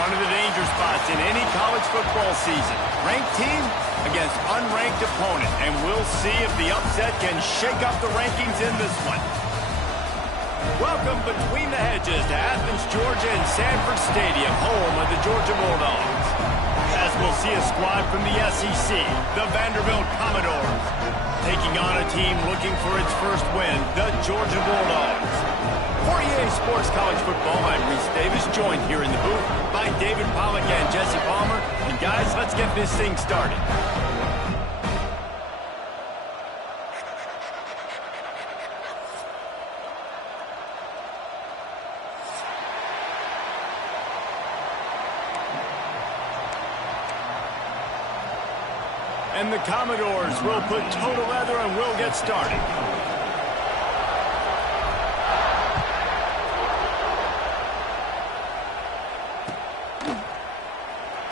One of the danger spots in any college football season. Ranked team against unranked opponent. And we'll see if the upset can shake up the rankings in this one. Welcome between the hedges to Athens, Georgia and Sanford Stadium, home of the Georgia Bulldogs. As we'll see a squad from the SEC, the Vanderbilt Commodores, taking on a team looking for its first win, the Georgia Bulldogs. For EA Sports College Football, I'm Reese Davis, joined here in the booth by David Pollack and Jesse Palmer. And guys, let's get this thing started. And the Commodores will put total leather and we'll get started.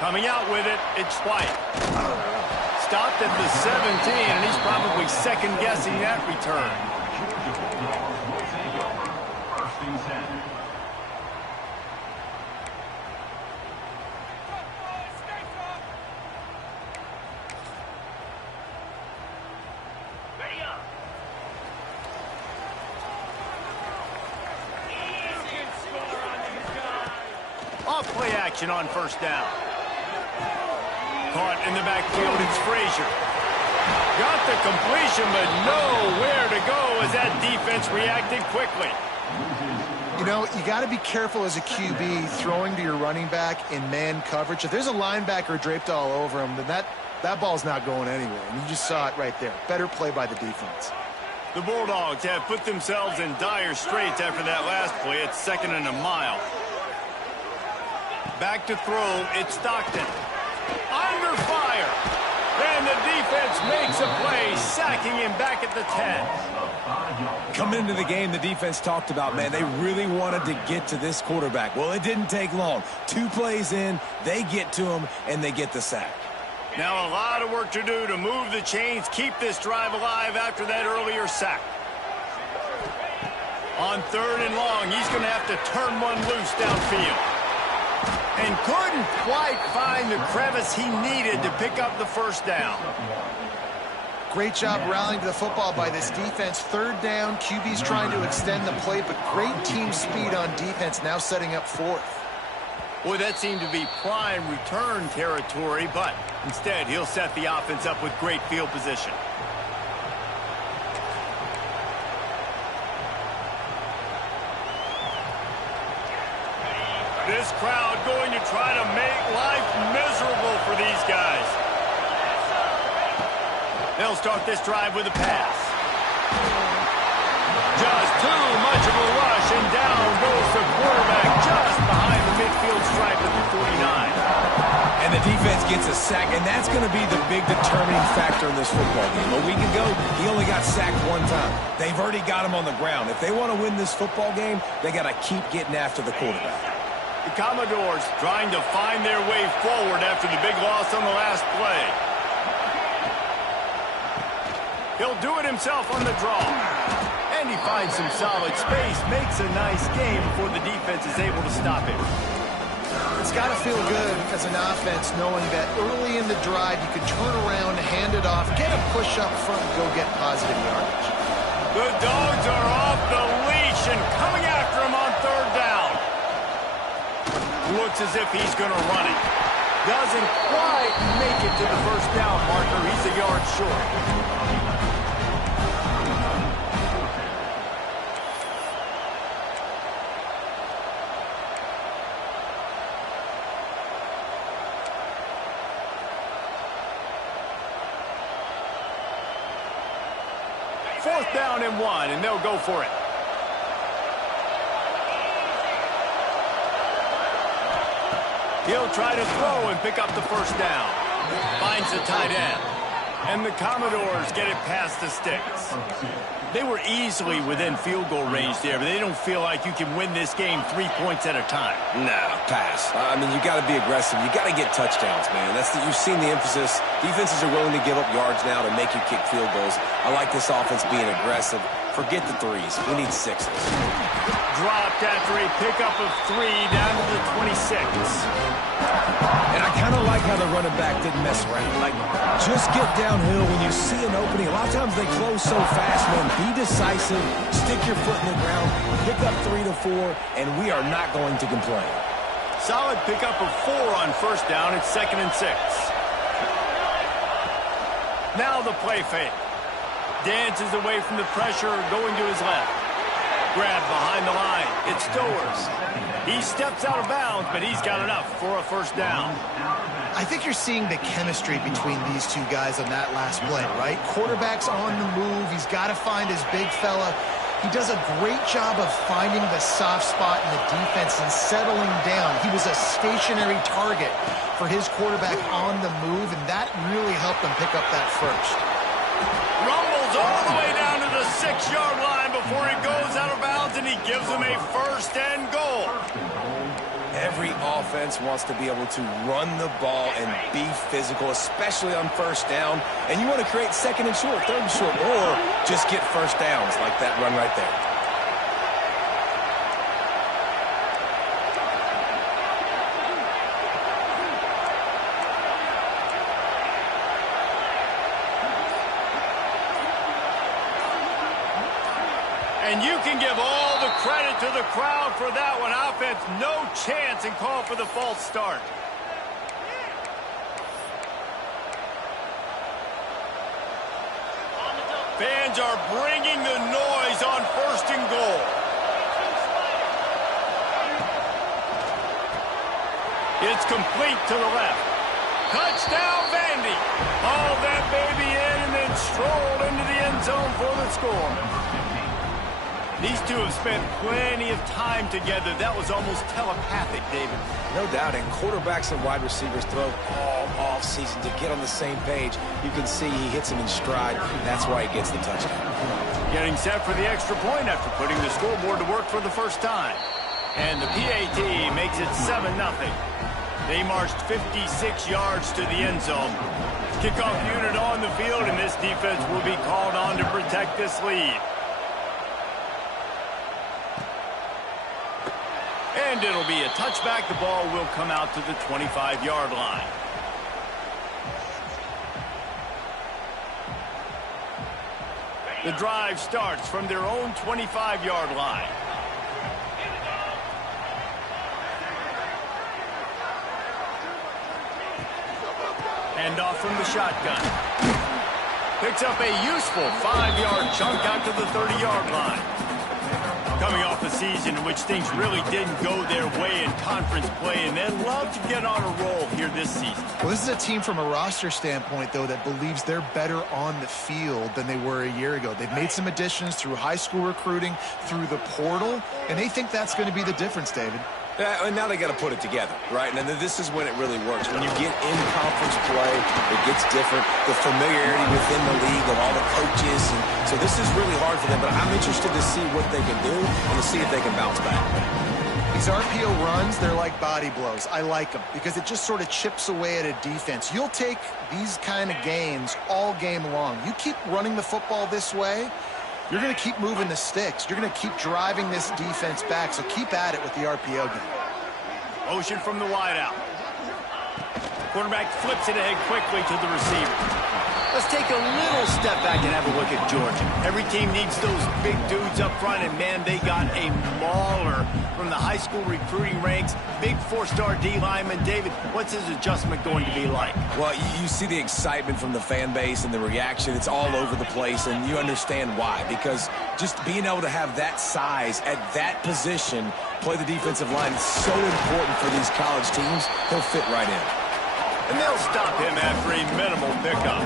Coming out with it, it's White. Stopped at the 17, and he's probably second-guessing that return. Off-play action on first down. Caught in the backfield, it's Frazier. Got the completion, but nowhere to go as that defense reacted quickly. You know, you got to be careful as a QB throwing to your running back in man coverage. If there's a linebacker draped all over him, then that ball's not going anywhere. And you just saw it right there. Better play by the defense. The Bulldogs have put themselves in dire straits after that last play. It's 2nd and a mile. Back to throw, it's Stockton. Under fire. And the defense makes a play, sacking him back at the 10. Coming into the game, the defense talked about, man, they really wanted to get to this quarterback. Well, it didn't take long. 2 plays in, they get to him, and they get the sack. Now a lot of work to do to move the chains, keep this drive alive after that earlier sack. On 3rd and long, he's going to have to turn one loose downfield. And couldn't quite find the crevice he needed to pick up the first down. Great job rallying to the football by this defense. 3rd down, QB's trying to extend the play, but great team speed on defense, now setting up 4th. Boy, that seemed to be prime return territory, but instead he'll set the offense up with great field position. This crowd going to try to make life miserable for these guys. They'll start this drive with a pass. Just too much of a rush, and down goes the quarterback just behind the midfield stripe at the 49. And the defense gets a sack, and that's going to be the big determining factor in this football game. A week ago, he only got sacked 1 time. They've already got him on the ground. If they want to win this football game, they got to keep getting after the quarterback. The Commodores trying to find their way forward after the big loss on the last play. He'll do it himself on the draw. And he finds some solid space, makes a nice game before the defense is able to stop him. It's got to feel good as an offense knowing that early in the drive you can turn around, hand it off, get a push up front, and go get positive yardage. The Dogs are off the leash and coming after him on 3rd down. Looks as if he's going to run it. Doesn't quite make it to the first down marker. He's a yard short. Fourth down and 1, and they'll go for it. He'll try to throw and pick up the first down. Finds the tight end. And the Commodores get it past the sticks. They were easily within field goal range there, but they don't feel like you can win this game 3 points at a time. No, pass. I mean, you got to be aggressive. You got to get touchdowns, man. You've seen the emphasis. Defenses are willing to give up yards now to make you kick field goals. I like this offense being aggressive, Forget the threes. We need sixes. Dropped after a pickup of 3 down to the 26. And I kind of like how the running back didn't mess around. Like, just get downhill when you see an opening. A lot of times they close so fast, man. Be decisive. Stick your foot in the ground. Pick up 3 to 4, and we are not going to complain. Solid pickup of 4 on first down. It's 2nd and 6. Now the play fake. Dances away from the pressure, going to his left. Grab behind the line. It's Stowers. He steps out of bounds, but he's got enough for a first down. I think you're seeing the chemistry between these two guys on that last play, right? Quarterback's on the move. He's got to find his big fella. He does a great job of finding the soft spot in the defense and settling down. He was a stationary target for his quarterback on the move, and that really helped them pick up that first. Rumbles all the way down to the 6-yard line before he goes out of bounds, and he gives him a first and goal. Every offense wants to be able to run the ball and be physical, especially on first down. And you want to create 2nd and short, 3rd and short, or just get first downs like that run right there. And you can give all the credit to the crowd for that one. Offense, no chance, and call for the false start. Fans are bringing the noise on 1st and goal. It's complete to the left. Touchdown, Vandy. Haul that baby in and then strolled into the end zone for the score. These two have spent plenty of time together. That was almost telepathic, David. No doubt, and quarterbacks and wide receivers throw all offseason to get on the same page. You can see he hits him in stride. That's why he gets the touchdown. Getting set for the extra point after putting the scoreboard to work for the first time. And the PAT makes it 7-0. They marched 56 yards to the end zone. Kickoff unit on the field, and this defense will be called on to protect this lead. And it'll be a touchback. The ball will come out to the 25-yard line. The drive starts from their own 25-yard line. Hand off from the shotgun. Picks up a useful 5-yard chunk out to the 30-yard line. Coming off a season in which things really didn't go their way in conference play, and they'd love to get on a roll here this season. Well, this is a team from a roster standpoint, though, that believes they're better on the field than they were a year ago. They've made some additions through high school recruiting, through the portal, and they think that's going to be the difference, David. And now they got to put it together, right? And then this is when it really works. When you get in conference play, it gets different. The familiarity within the league of all the coaches. And so this is really hard for them. But I'm interested to see what they can do and to see if they can bounce back. These RPO runs, they're like body blows. I like them because it just sort of chips away at a defense. You'll take these kind of games all game long. You keep running the football this way, you're going to keep moving the sticks. You're going to keep driving this defense back, so keep at it with the RPO game. Motion from the wideout. Quarterback flips it ahead quickly to the receiver. Let's take a little step back and have a look at Georgia. Every team needs those big dudes up front, and, man, they got a mauler from the high school recruiting ranks. Big 4-star D lineman. David, what's his adjustment going to be like? Well, you see the excitement from the fan base and the reaction. It's all over the place, and you understand why. Because just being able to have that size at that position, play the defensive line, is so important for these college teams. He'll fit right in. And they'll stop him after a minimal pickup.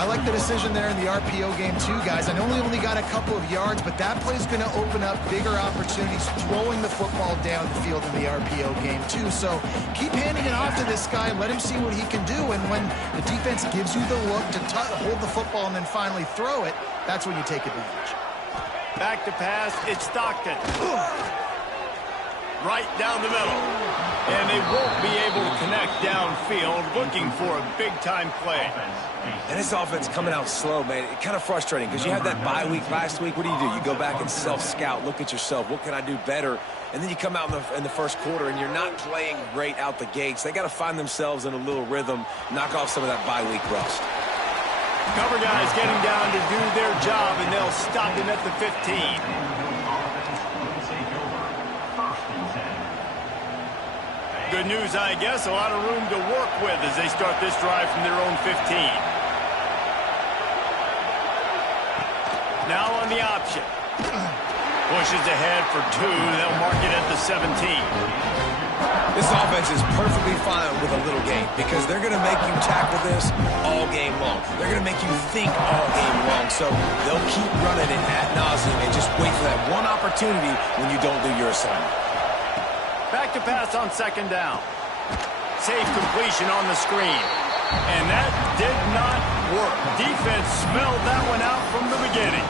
I like the decision there in the RPO game too, guys. I know he only got a couple of yards, but that play's going to open up bigger opportunities throwing the football down the field in the RPO game too. So keep handing it off to this guy and let him see what he can do. And when the defense gives you the look to hold the football and then finally throw it, that's when you take advantage. Back to pass, it's Stockton. Right down the middle. And they won't be able to connect downfield, looking for a big-time play. And this offense coming out slow, man. It's kind of frustrating because you had that bye week last week. What do? You go back and self-scout, look at yourself. What can I do better? And then you come out in the first quarter, and you're not playing great out the gates. They got to find themselves in a little rhythm, knock off some of that bye week rust. Cover guys getting down to do their job, and they'll stop him at the 15. Good news, I guess. A lot of room to work with as they start this drive from their own 15. Now on the option. Pushes ahead for 2. They'll mark it at the 17. This offense is perfectly fine with a little game because they're going to make you tackle this all game long. They're going to make you think all game long. So they'll keep running it ad nauseum and just wait for that one opportunity when you don't do your assignment. Back to pass on second down. Safe completion on the screen. And that did not work. Defense smelled that one out from the beginning.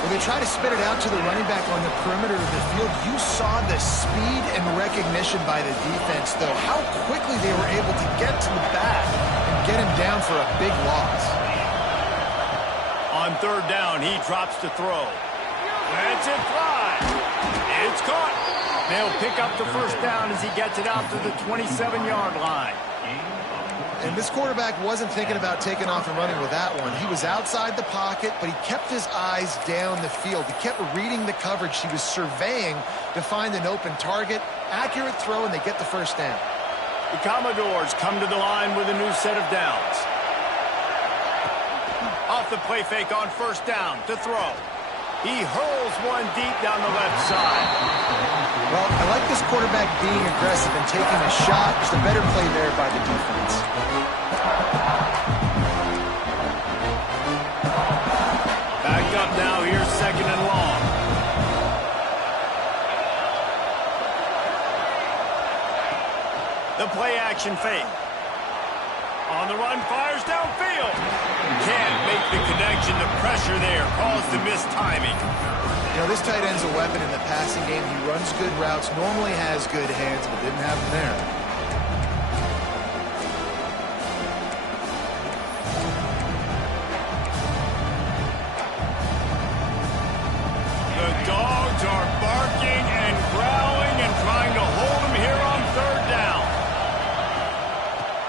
When they try to spit it out to the running back on the perimeter of the field, you saw the speed and recognition by the defense, though, how quickly they were able to get to the back and get him down for a big loss. On third down, he drops to throw. Lets it fly. It's caught. They'll pick up the first down as he gets it out to the 27-yard line. And this quarterback wasn't thinking about taking off and running with that one. He was outside the pocket, but he kept his eyes down the field. He kept reading the coverage. He was surveying to find an open target. Accurate throw, and they get the first down. The Commodores come to the line with a new set of downs. Off the play fake on first down to throw. He hurls one deep down the left side. Well, I like this quarterback being aggressive and taking a shot. Just a better play there by the defense. Backed up now, here's second and long. The play action fake. On the run, fires downfield. Can't make the connection. The pressure there caused the missed timing. You know, this tight end's a weapon in the passing game. He runs good routes, normally has good hands, but didn't have them there. The dogs are barking and growling and trying to hold him here on third down.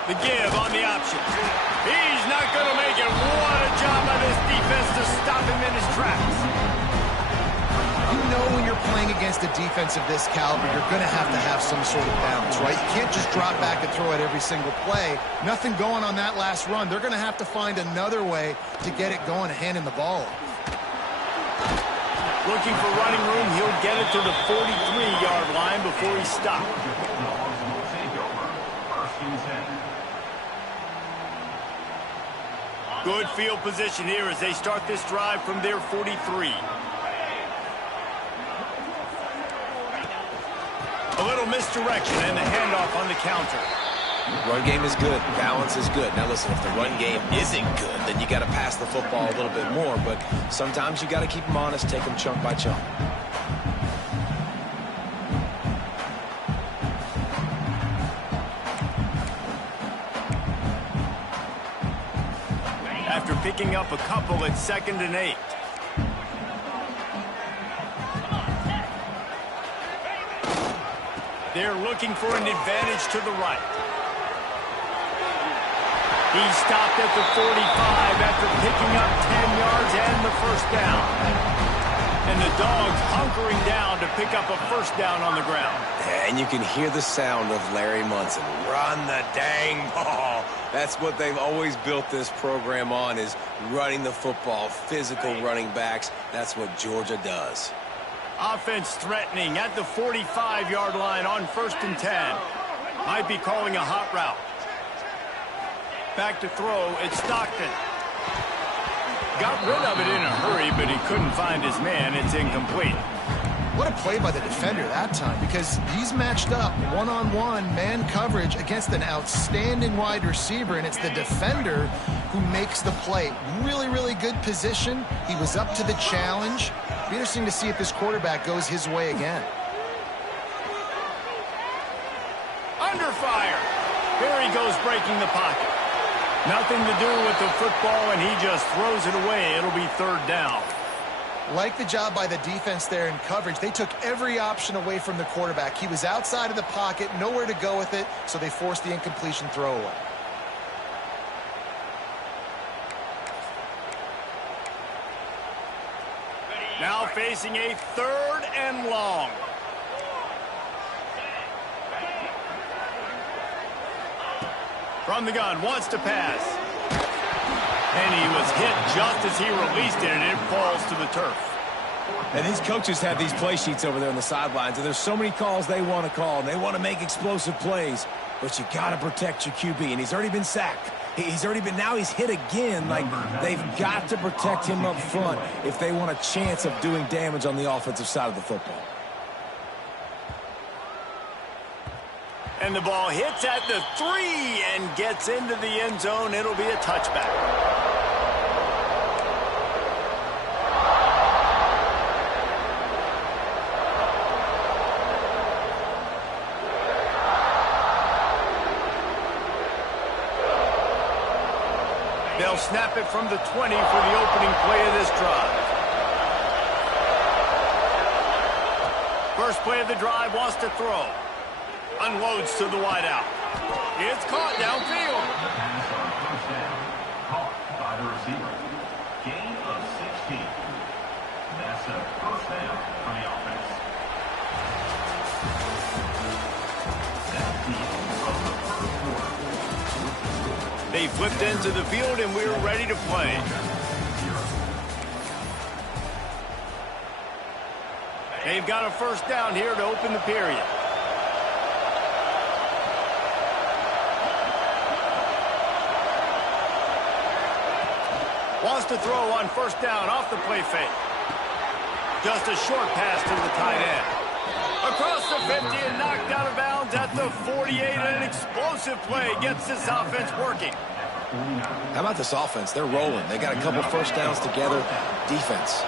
The give on the option. He's not going to make it. What a job by this defense to stop him in his tracks. You know when you're playing against a defense of this caliber, you're going to have some sort of balance, right? You can't just drop back and throw it every single play. Nothing going on that last run. They're going to have to find another way to get it going and hand him the ball off. Looking for running room. He'll get it to the 43-yard line before he stopped. Good field position here as they start this drive from their 43. A little misdirection and the handoff on the counter. Run game is good. Balance is good. Now listen, if the run game isn't good, then you got to pass the football a little bit more. But sometimes you got to keep them honest, take them chunk by chunk. After picking up a couple at 2nd and 8. They're looking for an advantage to the right. He stopped at the 45 after picking up 10 yards and the first down. And the Dogs hunkering down to pick up a first down on the ground. And you can hear the sound of Larry Munson. Run the dang ball. That's what they've always built this program on, is running the football, physical running backs. That's what Georgia does. Offense threatening at the 45-yard line on 1st and 10. Might be calling a hot route. Back to throw, it's Stockton. Got rid of it in a hurry, but he couldn't find his man. It's incomplete. What a play by the defender that time, because he's matched up one-on-one man coverage against an outstanding wide receiver, and it's the defender who makes the play. Really, really good position. He was up to the challenge. Be interesting to see if this quarterback goes his way again. Here he goes breaking the pocket. Nothing to do with the football, and he just throws it away. It'll be third down. Like the job by the defense there in coverage. They took every option away from the quarterback. He was outside of the pocket, nowhere to go with it, so they forced the incompletion throwaway. Now facing a third and long. From the gun, wants to pass. And he was hit just as he released it, and it falls to the turf. And these coaches have these play sheets over there on the sidelines, and there's so many calls they want to call, and they want to make explosive plays. But you got to protect your QB, and he's already been sacked. Now he's hit again. Like, they've got to protect him up front if they want a chance of doing damage on the offensive side of the football. And the ball hits at the 3 and gets into the end zone. It'll be a touchback. They'll snap it from the 20 for the opening play of this drive. First play of the drive, wants to throw. Unloads to the wideout. It's caught downfield. Caught by the receiver. Gain of 16. That's a first down for the offense. That's the end of the first quarter. They flipped into the field, and we're ready to play. They've got a first down here to open the period. Wants to throw on first down off the play fake. Just a short pass to the tight end. Across the 50 and knocked out of bounds at the 48. An explosive play gets this offense working. How about this offense? They're rolling. They got a couple first downs together. Defense.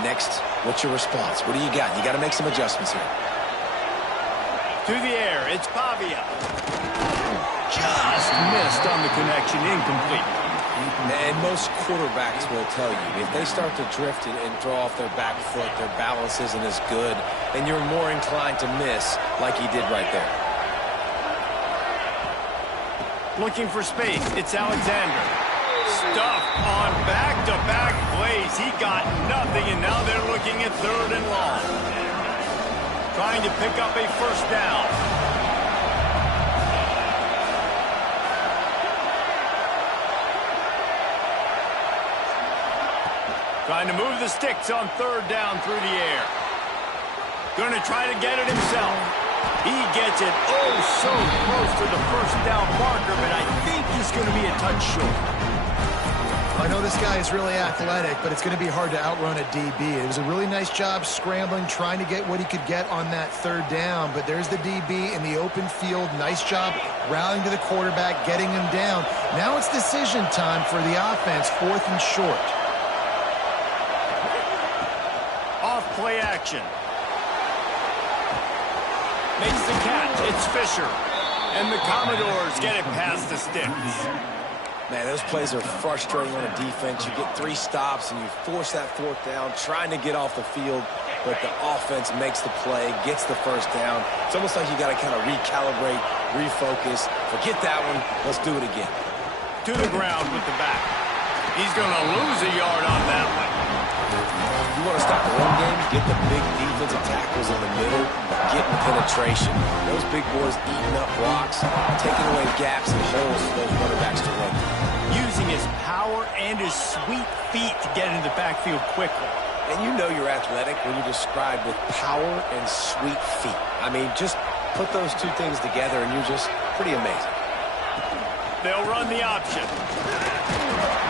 Next, what's your response? What do you got? You got to make some adjustments here. To the air, it's Pavia. Just missed on the connection, incomplete. And most quarterbacks will tell you, if they start to drift and throw off their back foot, their balance isn't as good, then you're more inclined to miss like he did right there. Looking for space, it's Alexander. Stuffed on back-to-back plays. He got nothing, and now they're looking at third and long. Trying to pick up a first down. Trying to move the sticks on third down through the air. Going to try to get it himself. He gets it oh so close to the first down marker, but I think he's going to be a touch short. I know this guy is really athletic, but it's going to be hard to outrun a DB. It was a really nice job scrambling, trying to get what he could get on that third down, but there's the DB in the open field. Nice job rallying to the quarterback, getting him down. Now it's decision time for the offense, fourth and short. Play action. Makes the catch. It's Fisher. And the Commodores get it past the sticks. Man, those plays are frustrating on a defense. You get 3 stops and you force that fourth down, trying to get off the field, but the offense makes the play, gets the first down. It's almost like you got to kind of recalibrate, refocus. Forget that one. Let's do it again. To the ground with the back. He's going to lose a yard on that one. You want to stop the run game, get the big defensive tackles in the middle, getting penetration. Those big boys eating up blocks, taking away gaps and holes for those running backs to run. Using his power and his sweet feet to get into the backfield quickly. And you know you're athletic when you describe with power and sweet feet. I mean, just put those two things together and you're just pretty amazing. They'll run the option.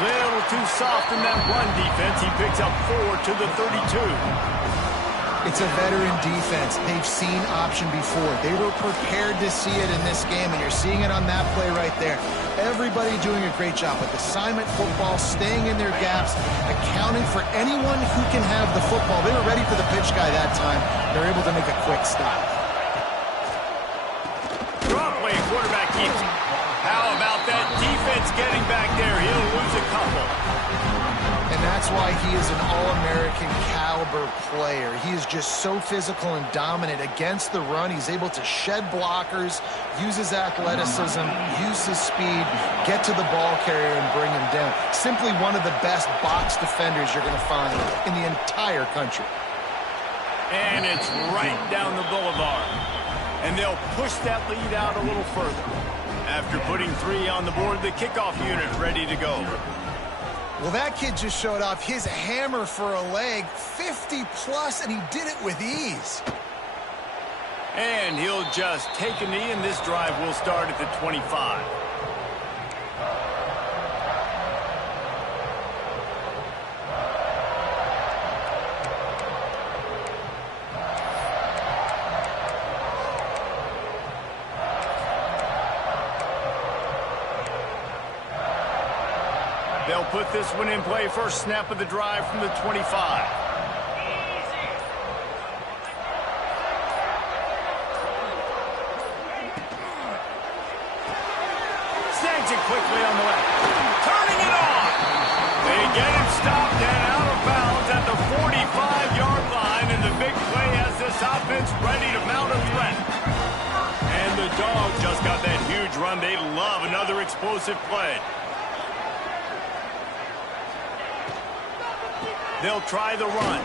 Little too soft in that run defense. He picks up 4 to the 32. It's a veteran defense. They've seen option before. They were prepared to see it in this game, and you're seeing it on that play right there. Everybody doing a great job with assignment football, staying in their gaps, accounting for anyone who can have the football. They were ready for the pitch guy that time. They're able to make a quick stop. Drop play, quarterback keeps it. getting back there. He'll lose a couple. And that's why he is an All-American caliber player. He is just so physical and dominant against the run. He's able to shed blockers, use his athleticism, use his speed, get to the ball carrier and bring him down. Simply one of the best box defenders you're going to find in the entire country. And it's right down the boulevard. And they'll push that lead out a little further. After putting 3 on the board, the kickoff unit ready to go. Well, that kid just showed off his hammer for a leg, 50-plus, and he did it with ease. And he'll just take a knee, and this drive will start at the 25. They'll put this one in play. First snap of the drive from the 25. Snags it quickly on the left. Turning it on. They get him stopped and out of bounds at the 45-yard line, and the big play has this offense ready to mount a threat. And the Dogs just got that huge run. They love another explosive play. They'll try the run.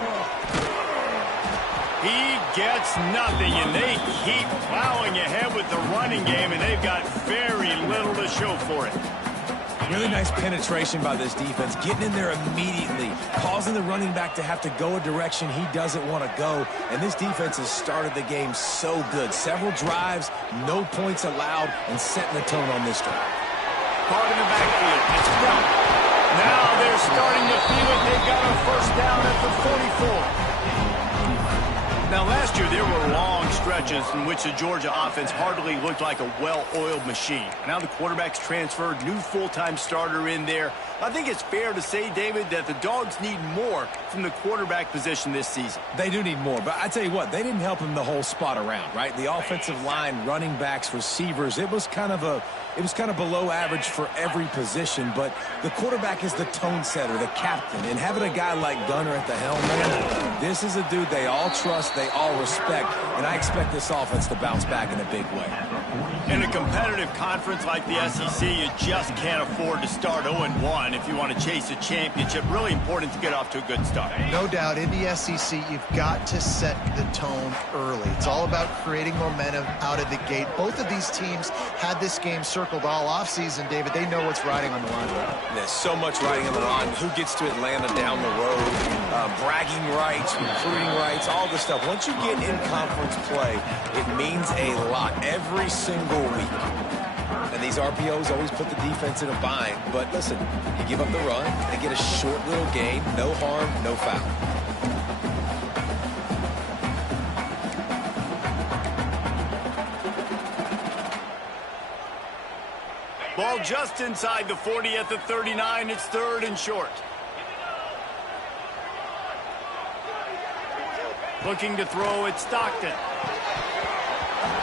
He gets nothing, and they keep plowing ahead with the running game, and they've got very little to show for it. Really nice penetration by this defense, getting in there immediately, causing the running back to have to go a direction he doesn't want to go, and this defense has started the game so good. Several drives, no points allowed, and setting the tone on this drive. Caught in the backfield. It's Brown. Now they're starting to feel it. They've got a first down at the 44. Now, last year, there were long stretches in which the Georgia offense hardly looked like a well-oiled machine. Now the quarterback's transferred, new full-time starter in there. I think it's fair to say, David, that the Dogs need more from the quarterback position this season. They do need more, but I tell you what, they didn't help him the whole spot around, right? The offensive line, running backs, receivers, it was kind of below average for every position, but the quarterback is the tone setter, the captain, and having a guy like Gunner at the helm, man, this is a dude they all trust, they all respect, and I expect this offense to bounce back in a big way. In a competitive conference like the SEC, you just can't afford to start 0-1 if you want to chase a championship. Really important to get off to a good start. No doubt, in the SEC, you've got to set the tone early. It's all about creating momentum out of the gate. Both of these teams had this game circled all offseason, David. They know what's riding on the line. There's so much riding on the line. Who gets to Atlanta down the road? Bragging rights, recruiting rights, all this stuff. Once you get in conference play, it means a lot every single week. And these RPOs always put the defense in a bind. But listen, you give up the run, they get a short little gain, no harm, no foul. Ball just inside the 40 at the 39. It's 3rd and short. Looking to throw, it's Stockton.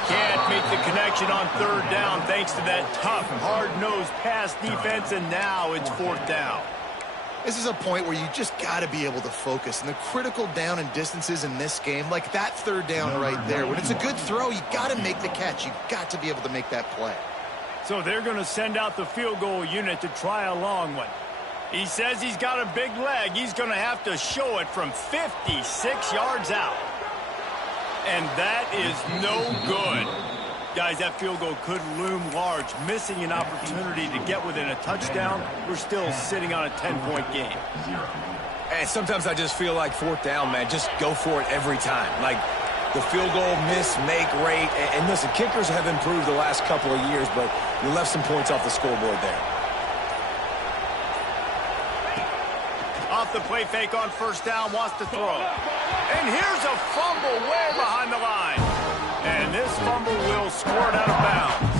Can't make the connection on 3rd down thanks to that tough, hard-nosed pass defense, and now it's 4th down. This is a point where you just got to be able to focus. And the critical down and distances in this game, like that 3rd down right there, when it's a good throw, you got to make the catch. You've got to be able to make that play. So they're going to send out the field goal unit to try a long one. He says he's got a big leg. He's going to have to show it from 56 yards out. And that is no good. Guys, that field goal could loom large. Missing an opportunity to get within a touchdown. We're still sitting on a 10-point game. And sometimes I just feel like 4th down, man. Just go for it every time. Like the field goal miss, make rate. And listen, kickers have improved the last couple of years, but you left some points off the scoreboard there. Off the play fake on 1st down, wants to throw. And here's a fumble way behind the line. And this fumble will squirt out of bounds.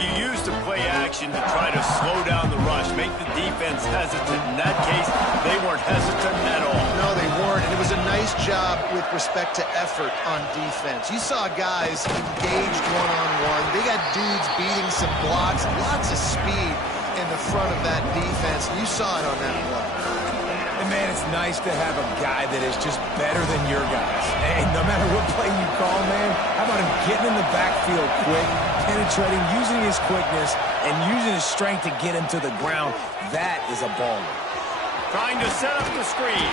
You use the play action to try to slow down the rush, make the defense hesitant. In that case, they weren't hesitant at all. No, they weren't. And it was a nice job with respect to effort on defense. You saw guys engaged one-on-one. They got dudes beating some blocks, lots of speed. in the front of that defense. You saw it on that play. And, man, it's nice to have a guy that is just better than your guys. Hey, no matter what play you call, man, how about him getting in the backfield quick, penetrating, using his quickness, and using his strength to get him to the ground? That is a baller. Trying to set up the screen.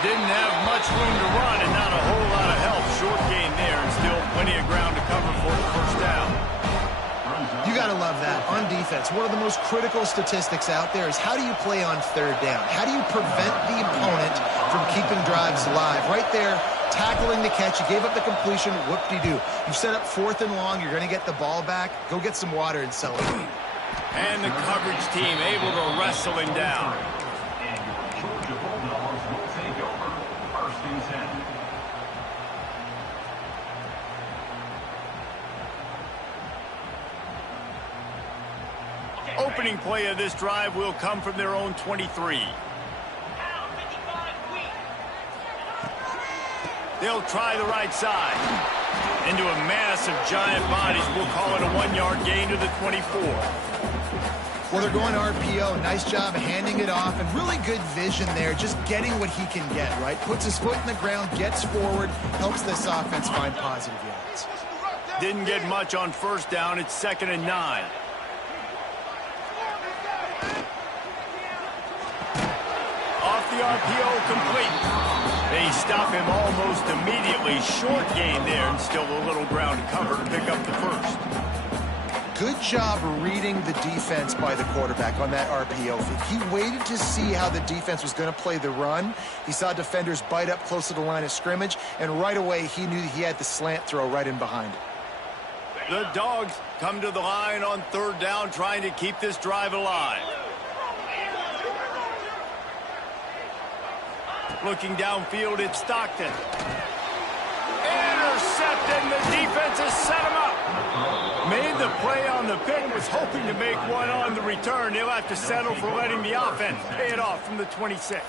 Didn't have much room to run and not a whole lot of help. Short gain there and still plenty of ground to cover for the first down. You got to love that. On defense, one of the most critical statistics out there is how do you play on third down? How do you prevent the opponent from keeping drives alive? Right there, tackling the catch. You gave up the completion. Whoop-de-doo. You've set up 4th and long. You're going to get the ball back. Go get some water and celebrate. And the coverage team able to wrestle him down. Opening play of this drive will come from their own 23. They'll try the right side. Into a mass of giant bodies. We'll call it a 1-yard gain to the 24. Well, they're going RPO. Nice job handing it off, and really good vision there, just getting what he can get, right? Puts his foot in the ground, gets forward, helps this offense find positive yards. Didn't get much on first down. It's 2nd and 9. Off the RPO, complete. They stop him almost immediately. Short gain there, and still a little ground to cover to pick up the first. Good job reading the defense by the quarterback on that RPO feed. He waited to see how the defense was going to play the run. He saw defenders bite up close to the line of scrimmage, and right away he knew he had the slant throw right in behind it. The Dogs come to the line on 3rd down, trying to keep this drive alive. Looking downfield, it's Stockton. Intercepted, and the defense has set him up. Made the play on the pick, was hoping to make one on the return. He'll have to settle for letting the offense pay it off from the 26.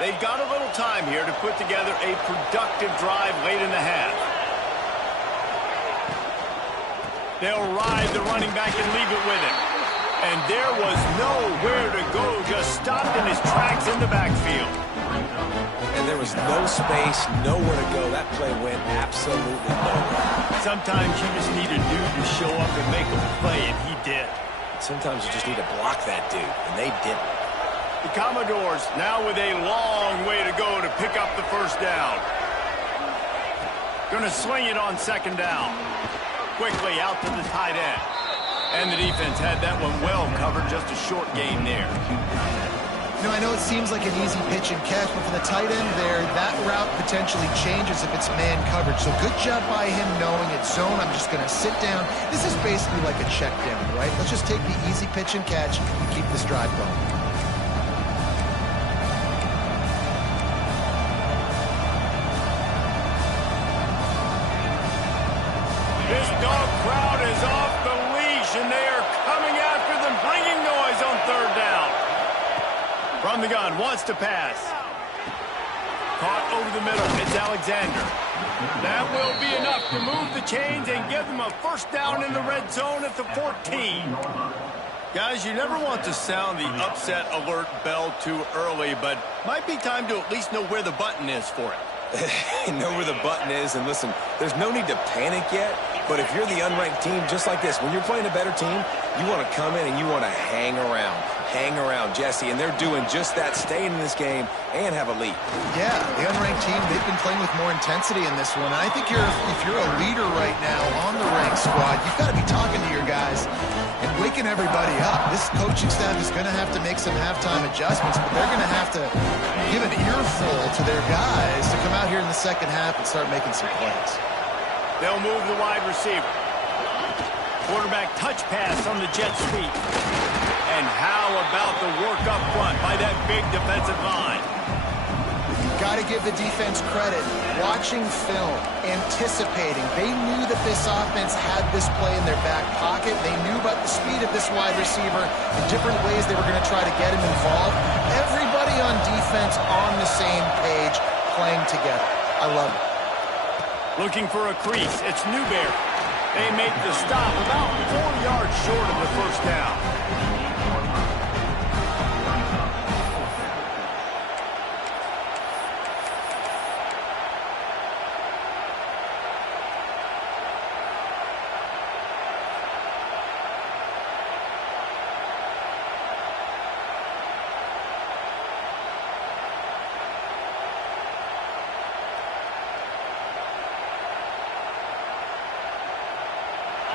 They've got a little time here to put together a productive drive late in the half. They'll ride the running back and leave it with him. And there was nowhere to go, just stopped in his tracks in the backfield. And there was no space, nowhere to go. That play went absolutely nowhere. Sometimes you just need a dude to show up and make a play, and he did. Sometimes you just need to block that dude, and they didn't. The Commodores now with a long way to go to pick up the first down. Going to swing it on 2nd down. Quickly out to the tight end. And the defense had that one well covered, just a short gain there. You know, I know it seems like an easy pitch and catch, but for the tight end there, that route potentially changes if it's man coverage. So good job by him knowing it's zone. I'm just going to sit down. This is basically like a check down, right? Let's just take the easy pitch and catch and keep this drive going. This dog crowd is off the leash, and they are coming after them, bringing noise on 3rd down. From the gun, wants to pass. Caught over the middle, it's Alexander. That will be enough to move the chains and give them a first down in the red zone at the 14. Guys, you never want to sound the upset alert bell too early, but might be time to at least know where the button is for it. Know where the button is, and listen, there's no need to panic yet, but if you're the unranked team, just like this, when you're playing a better team, you want to come in and you want to hang around, Jesse, and they're doing just that, staying in this game and have a lead. Yeah, the unranked team, they've been playing with more intensity in this one, and I think if you're a leader right now on the ranked squad, you've got to be talking to your guys and waking everybody up. This coaching staff is going to have to make some halftime adjustments, but they're going to have to give an earful to their guys to come out here in the second half and start making some plays. They'll move the wide receiver. Quarterback touch pass on the jet sweep. And how about the work up front by that big defensive line? Got to give the defense credit. Watching film, anticipating. They knew that this offense had this play in their back pocket. They knew about the speed of this wide receiver, the different ways they were going to try to get him involved. Everybody on defense on the same page, playing together. I love it. Looking for a crease. It's Newberry. They make the stop about 4 yards short of the first down.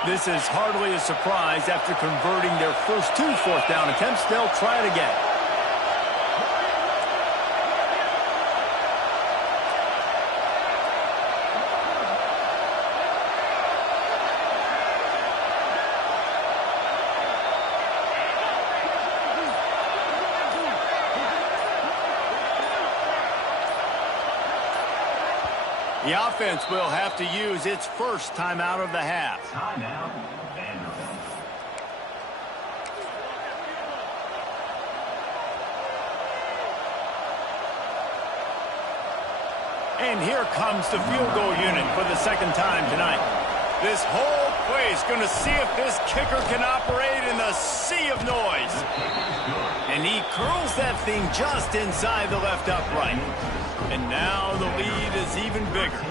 This is hardly a surprise. After converting their first 2 fourth-down attempts, they'll try it again. The offense will have to use its first timeout of the half. Timeout, Vanderbilt. And here comes the field goal unit for the second time tonight. This whole place going to see if this kicker can operate in the sea of noise. And he curls that thing just inside the left upright. And now the lead is even bigger.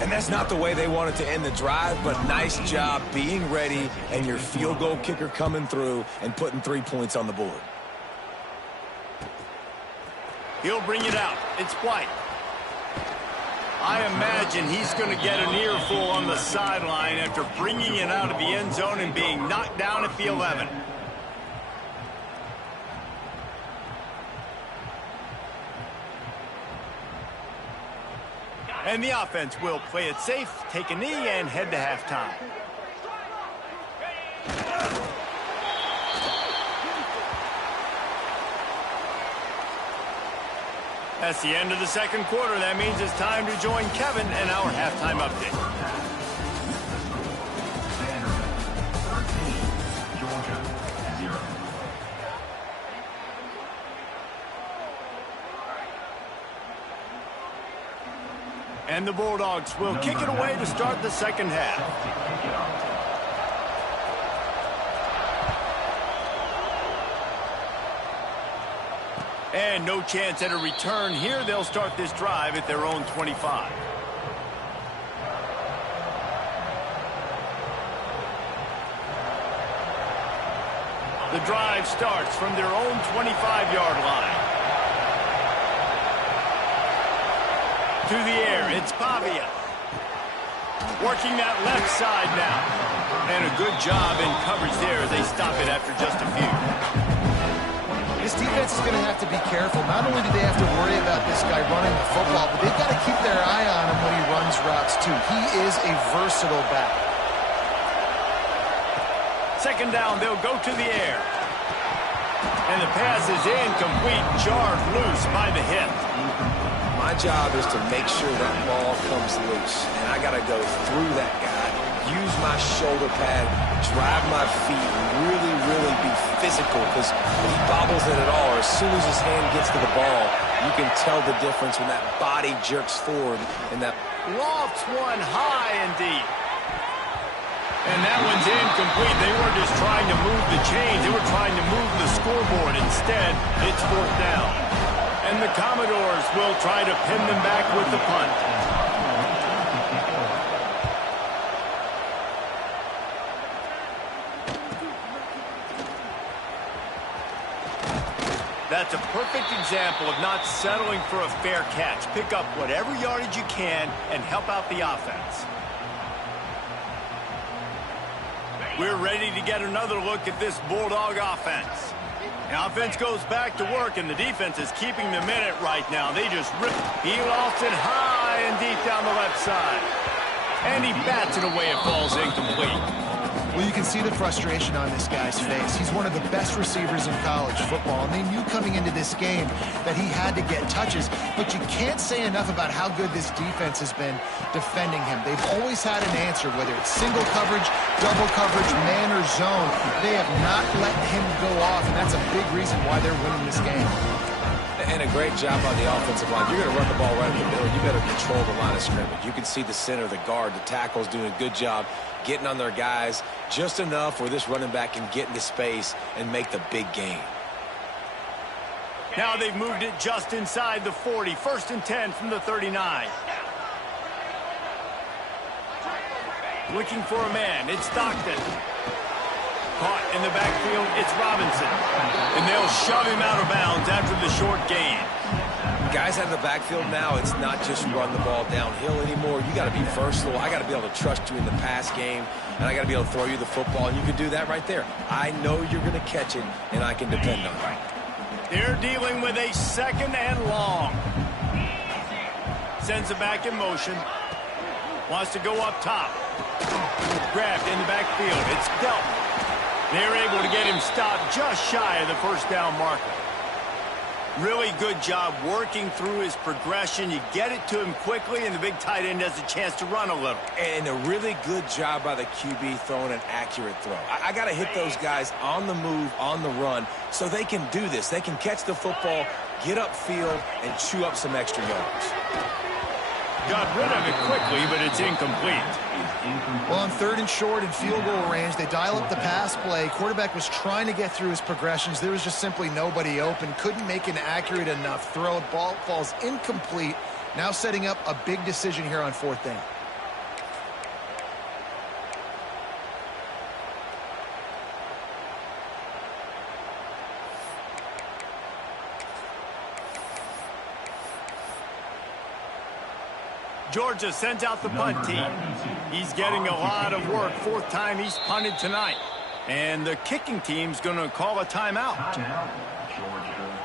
And that's not the way they wanted to end the drive, but nice job being ready and your field goal kicker coming through and putting 3 points on the board. He'll bring it out. It's White. I imagine he's going to get an earful on the sideline after bringing it out of the end zone and being knocked down at the 11. And the offense will play it safe, take a knee, and head to halftime. That's the end of the second quarter. That means it's time to join Kevin and our halftime update. Vanderbilt 13, Georgia 0. And the Bulldogs will kick it away to start the second half. And no chance at a return here. They'll start this drive at their own 25. The drive starts from their own 25-yard line. To the air, it's Pavia. Working that left side now. And a good job in coverage there as they stop it after just a few. This defense is going to have to be careful. Not only do they have to worry about this guy running the football, but they've got to keep their eye on him when he runs routes too. He is a versatile back. Second down, they'll go to the air. And the pass is incomplete, jarred loose by the hip. My job is to make sure that ball comes loose, and I got to go through that guy, use my shoulder pad, drive my feet, really, really be physical, because if he bobbles it at all, or as soon as his hand gets to the ball, you can tell the difference when that body jerks forward and that Lofts one high and deep. And that one's incomplete. They weren't just trying to move the chains. They were trying to move the scoreboard. Instead, it's fourth down. And the Commodores will try to pin them back with the punt. That's a perfect example of not settling for a fair catch. Pick up whatever yardage you can and help out the offense. We're ready to get another look at this Bulldog offense. The offense goes back to work, and the defense is keeping them in it right now. They just rip. He lofts it high and deep down the left side. And he bats it away. It falls incomplete. Well, you can see the frustration on this guy's face. He's one of the best receivers in college football, and they knew coming into this game that he had to get touches, but you can't say enough about how good this defense has been defending him. They've always had an answer, whether it's single coverage, double coverage, man or zone. They have not let him go off, and that's a big reason why they're winning this game. And a great job on the offensive line. You're going to run the ball right in the middle. You better control the line of scrimmage. You can see the center, the guard, the tackle's doing a good job getting on their guys just enough where this running back can get into space and make the big gain. Now they've moved it just inside the 40. 1st and 10 from the 39. Looking for a man. It's Stockton. Caught in the backfield. It's Robinson. And they'll shove him out of bounds after the short gain. Guys out of the backfield now, it's not just run the ball downhill anymore. You got to be versatile. I got to be able to trust you in the pass game, and I got to be able to throw you the football, and you can do that right there. I know you're going to catch it, and I can depend on it. They're dealing with a 2nd and long. Sends it back in motion. Wants to go up top. Grabbed in the backfield. It's dealt. They're able to get him stopped just shy of the 1st down marker. Really good job working through his progression. You get it to him quickly, and the big tight end has a chance to run a little. And a really good job by the QB throwing an accurate throw. I got to hit those guys on the move, on the run, so they can do this. They can catch the football, get upfield, and chew up some extra yards. Got rid of it quickly, but it's incomplete. Well, on 3rd and short and field goal range, they dial up the pass play. Quarterback was trying to get through his progressions. There was just simply nobody open. Couldn't make an accurate enough throw. Ball falls incomplete. Now setting up a big decision here on 4th down. Georgia sends out the punt team. He's getting a lot of work. 4th time he's punted tonight. And the kicking team's going to call a timeout. Georgia.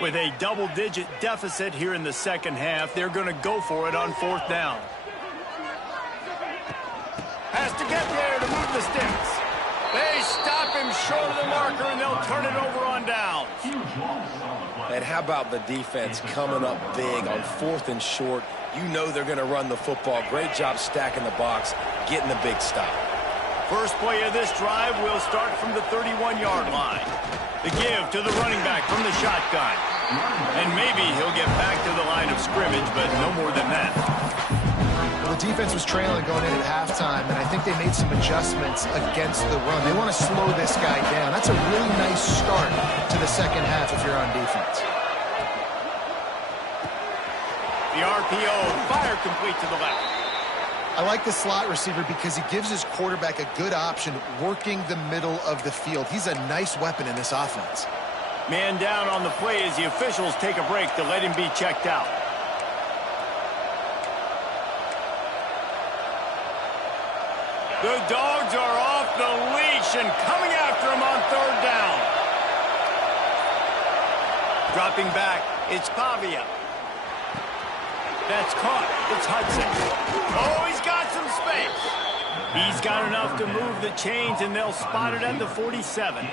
With a double-digit deficit here in the 2nd half, they're going to go for it on 4th down. Has to get there to move the sticks. They stop him short of the marker, and they'll turn it over on down. And how about the defense coming up big on 4th and short? You know they're going to run the football. Great job stacking the box, getting the big stop. First play of this drive will start from the 31-yard line. The give to the running back from the shotgun. And maybe he'll get back to the line of scrimmage, but no more than that. The defense was trailing going in at halftime, and I think they made some adjustments against the run. They want to slow this guy down. That's a really nice start to the 2nd half if you're on defense. The RPO, fire complete to the left. I like the slot receiver because he gives his quarterback a good option working the middle of the field. He's a nice weapon in this offense. Man down on the play as the officials take a break to let him be checked out. The Dogs are off the leash and coming after him on 3rd down. Dropping back, it's Pavia. That's caught. It's Hudson. Oh, he's got some space. He's got enough to move the chains, and they'll spot it at the 47.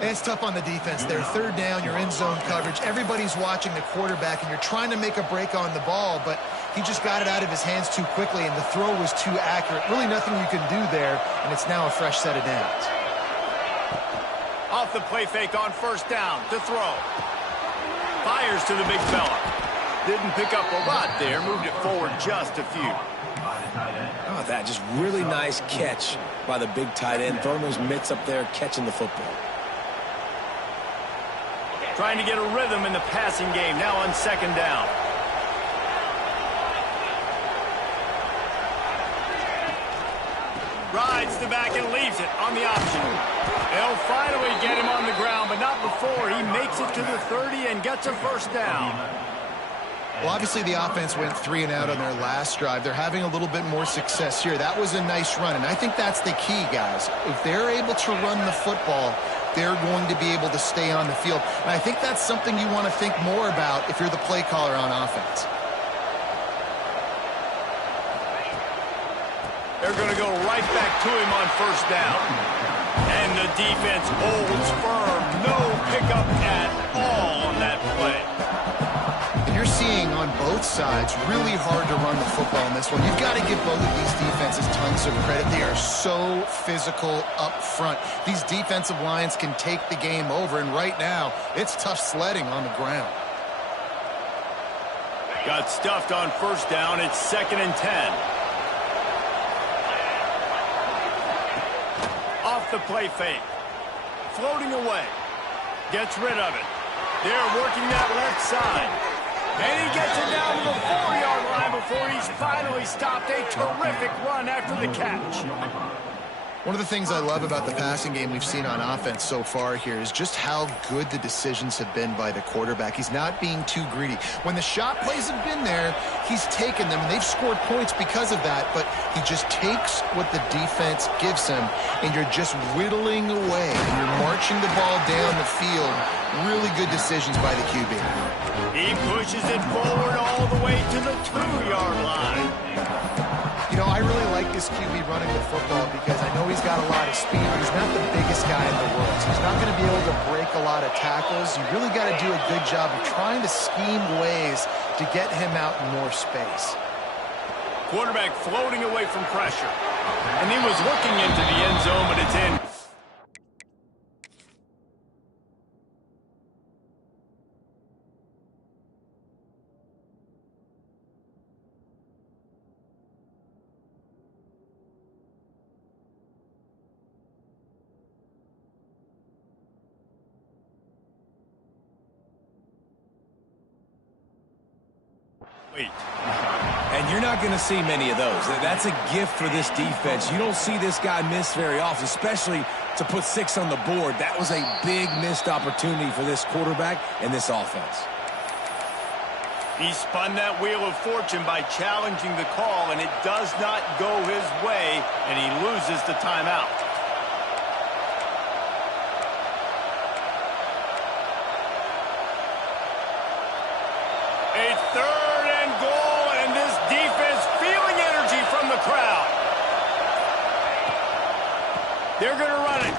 And it's tough on the defense there. 3rd down, you're in zone coverage. Everybody's watching the quarterback, and you're trying to make a break on the ball, but he just got it out of his hands too quickly, and the throw was too accurate. Really nothing you can do there, and it's now a fresh set of downs. Off the play fake on 1st down to throw. Fires to the big fella. Didn't pick up a lot there. Moved it forward just a few. Oh, that just really nice catch by the big tight end. Throwing those mitts up there, catching the football. Trying to get a rhythm in the passing game. Now on 2nd down. Rides the back and leaves it on the option. They'll finally get him on the ground, but not before. He makes it to the 30 and gets a 1st down. Well, obviously the offense went 3 and out on their last drive. They're having a little bit more success here. That was a nice run, and I think that's the key, guys. If they're able to run the football, they're going to be able to stay on the field. And I think that's something you want to think more about if you're the play caller on offense. They're going to go right back to him on 1st down. And the defense holds firm. No pickup at all on that play. you're seeing on both sides really hard to run the football in this one. You've got to give both of these defenses tons of credit. They are so physical up front. These defensive lines can take the game over, and right now, it's tough sledding on the ground. Got stuffed on first down. It's 2nd and 10. Off the play fake. Floating away. Gets rid of it. They're working that left side. And he gets it down to the 4-yard line before he's finally stopped. A terrific run after the catch. One of the things I love about the passing game we've seen on offense so far here is just how good the decisions have been by the quarterback. He's not being too greedy. When the shot plays have been there, he's taken them, and they've scored points because of that, but he just takes what the defense gives him, and you're just whittling away, and you're marching the ball down the field. Really good decisions by the QB. He pushes it forward all the way to the 2-yard line. You know, I really like this QB running the football because I know he's got a lot of speed, but he's not the biggest guy in the world. So he's not going to be able to break a lot of tackles. You really got to do a good job of trying to scheme ways to get him out in more space. Quarterback floating away from pressure. And he was looking into the end zone, but it's in. And you're not going to see many of those. That's a gift for this defense. You don't see this guy miss very often, especially to put 6 on the board. That was a big missed opportunity for this quarterback and this offense. He spun that wheel of fortune by challenging the call, and it does not go his way, and he loses the timeout. A 3rd and goal, and this defense feeling energy from the crowd. They're going to run it.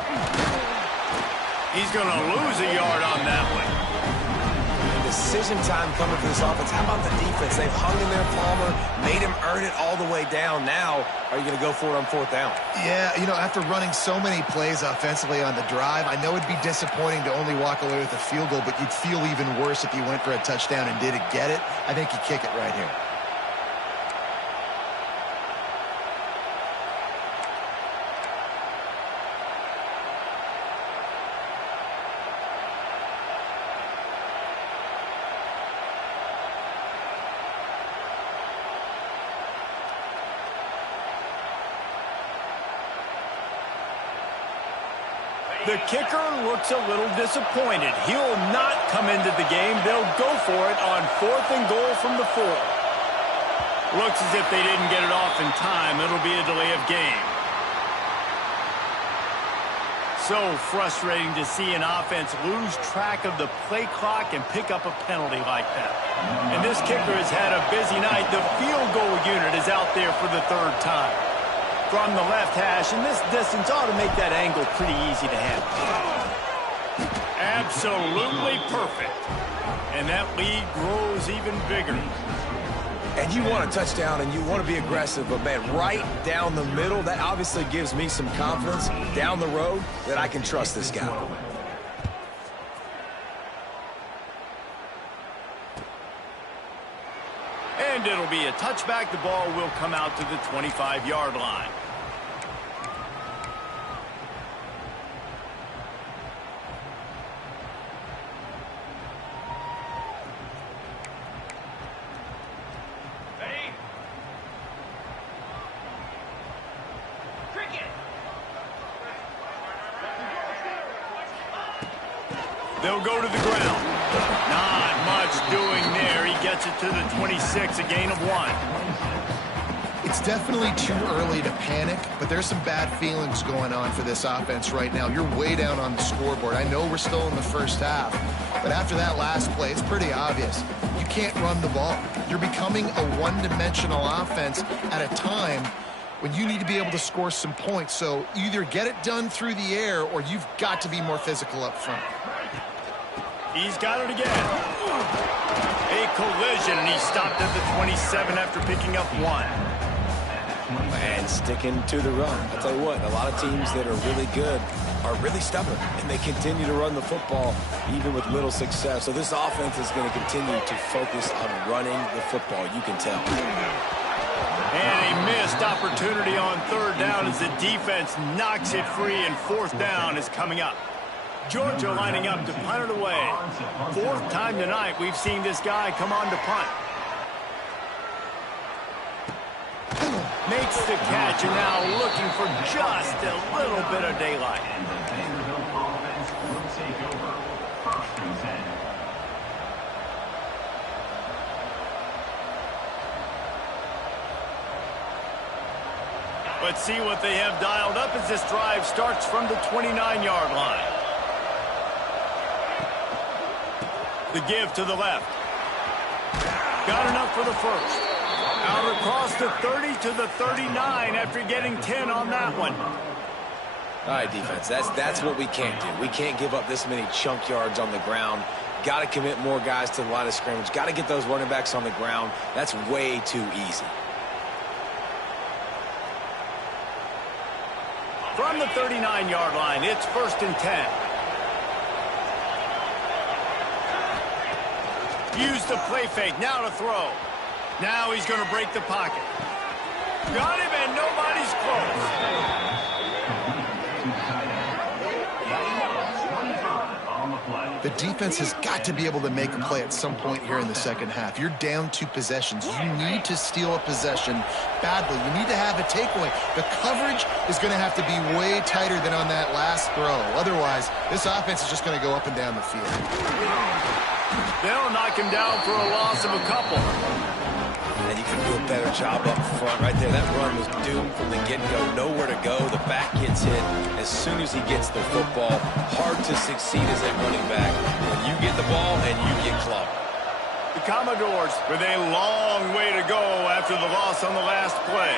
He's going to lose a yard on that one. And decision time coming for this offense. How about the defense? They've hung in there, Palmer, made him earn it all the way down. Now, are you going to go for it on 4th down? Yeah, you know, after running so many plays offensively on the drive, I know it'd be disappointing to only walk away with a field goal, but you'd feel even worse if you went for a touchdown and didn't get it. I think you kick it right here. The kicker looks a little disappointed. He'll not come into the game. They'll go for it on 4th and goal from the 4. Looks as if they didn't get it off in time. It'll be a delay of game. So frustrating to see an offense lose track of the play clock and pick up a penalty like that. And this kicker has had a busy night. The field goal unit is out there for the 3rd time. From the left hash, and this distance ought to make that angle pretty easy to handle. Absolutely perfect. And that lead grows even bigger. And you want a touchdown, and you want to be aggressive, but, man, right down the middle, that obviously gives me some confidence down the road that I can trust this guy. And it'll be a touchback. The ball will come out to the 25-yard line. Ready? Cricket! They'll go to the ground. Not much doing there. He gets it to the 26, a gain of 1. It's definitely too early to panic, but there's some bad feelings going on for this offense right now. You're way down on the scoreboard. I know we're still in the first half, but after that last play, it's pretty obvious. You can't run the ball. You're becoming a one-dimensional offense at a time when you need to be able to score some points. So either get it done through the air or you've got to be more physical up front. He's got it again. A collision, and he stopped at the 27 after picking up 1. And sticking to the run. I'll tell you what, a lot of teams that are really good are really stubborn, and they continue to run the football even with little success. So this offense is going to continue to focus on running the football. You can tell. And a missed opportunity on 3rd down as the defense knocks it free, and 4th down is coming up. Georgia lining up to punt it away. 4th time tonight we've seen this guy come on to punt. Makes the catch, and now looking for just a little bit of daylight. And the Vanderbilt offense will take over. 1st and 10. Let's see what they have dialed up as this drive starts from the 29-yard line. The give to the left. Got enough for the first. Out across the 30 to the 39 after getting 10 on that one. All right, defense, that's what we can't do. We can't give up this many chunk yards on the ground. Got to commit more guys to the line of scrimmage. Got to get those running backs on the ground. That's way too easy. From the 39-yard line, it's 1st and 10. Use the play fake, now to throw. Now he's going to break the pocket. Got him, and nobody's close. The defense has got to be able to make a play at some point here in the second half. You're down 2 possessions. You need to steal a possession badly. You need to have a takeaway. The coverage is going to have to be way tighter than on that last throw. Otherwise, this offense is just going to go up and down the field. They'll knock him down for a loss of a couple. And you can do a better job up front right there. That run was doomed from the get-go. Nowhere to go. The back gets hit as soon as he gets the football. Hard to succeed as a running back when you get the ball and you get clogged. The Commodores with a long way to go after the loss on the last play.